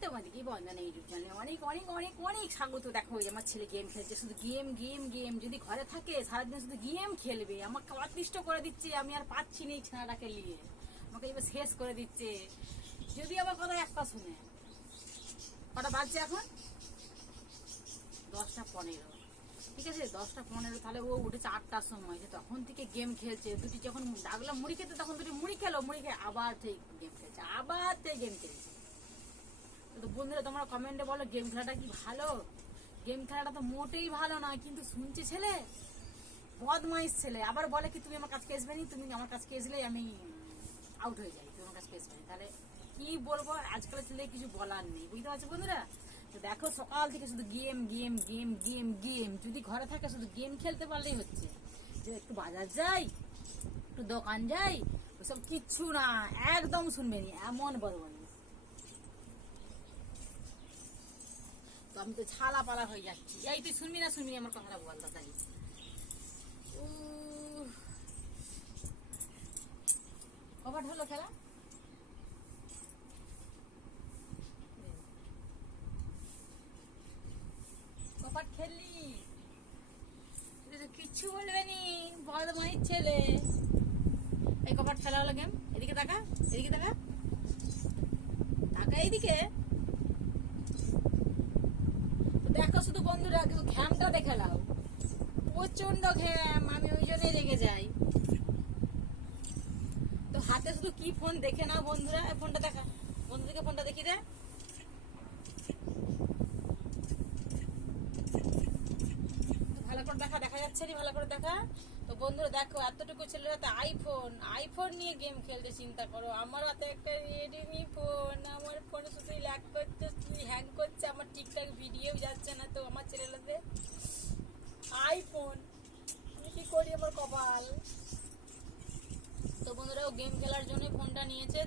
তোমাদেরকে বন্ধন ইউটিউব চ্যানেলে অনেক অনেক অনেক অনেক স্বাগত দেখো আমার ছেলে গেম খেলছে, শুধু গেম গেম গেম যদি ঘরে থাকে, সারাদিন শুধু গেম খেলবে। আমাকে অতিষ্ঠ করে দিচ্ছে, আমি আর পাচ্ছি না এই ছেলেটাকে নিয়ে। আমাকে এবার শেষ করে দিচ্ছে। যদি আমার কথা একটা শুনে। কটা বাজছে এখন? দশটা পনেরো। ঠিক আছে? দশটা পনেরো, তাহলে ও উঠেছে আটটার সময়। যে তখন থেকে গেম খেলছে। দুটি যখন ডাকলাম মুড়ি খেতে, তখন দুটি মুড়ি খেলো। মুড়ি খেয়ে আবার থেকে গেম খেলছে। আবার থেকে গেম খেলছে। তো বন্ধুরা, তোমরা কমেন্টে বলো গেম খেলাটা কি ভালো? গেম খেলাটা তো মোটেই ভালো না কিন্তু শুনছে ছেলে? বদমাইশ ছেলে। আবার বলে কি, তুমি আমার কাছে আসবে নি? তুমি আমার কাছে আসলে আমি আউট হয়ে যাই। তুমি আমার কাছে আসবে নি। তাহলে কি বলব? আজকালের ছেলে কিছু বলার নেই, বুঝতে পারছ বন্ধুরা? তো দেখো, সকাল থেকে শুধু game game game game game যদি ঘরে থাকে, শুধু গেম খেলতে পারলেই হচ্ছে। যে একটু বাজার যাই, একটু দোকান যাই, ওসব কিচ্ছু না, একদম শুনবে নি, এমন বদমাইশ। তো আমি তো ছালা পালা হয়ে যাচ্ছি। এই তুই শুনবি না শুনবি আমার কথাটা বল দাদাই কবার হলো খেলা? কপাট খেললি? কিচ্ছু বলবে নি বদমাইশ ছেলে। এই কপাট খেলা হলো গেম, এদিকে তাকা এদিকে তাকা। তাকা এইদিকে তো দেখো শুধু বন্ধুরা দেখে নাও প্রচণ্ড ঘ্যাম, আমি ওই জন্যই রেগে যাই। তো হাতে শুধু কি ফোন দেখে নাও বন্ধুরা? ফোনটা দেখা। বন্ধুদেরকে ফোনটা দেখি রে তো ভালো করে দেখা দেখা যাচ্ছে নি? ভালো করে দেখা। তো বন্ধুরা, দেখো, এতটুকু ছেলেরা তো আইফোন আইফোন নিয়ে গেম খেলতে চিন্তা করো। আমার হাতে একটা রেডমি ফোন আমার ফোনে শুধু ল্যাক করছে হ্যাং করছে, আমার ঠিকঠাক ভিডিও যাচ্ছে না তো। আমার ছেলেটাতে আইফোন আমি কি করি আমার কপাল। তো বন্ধুরা ও গেম খেলার জন্য ফোনটা নিয়েছে।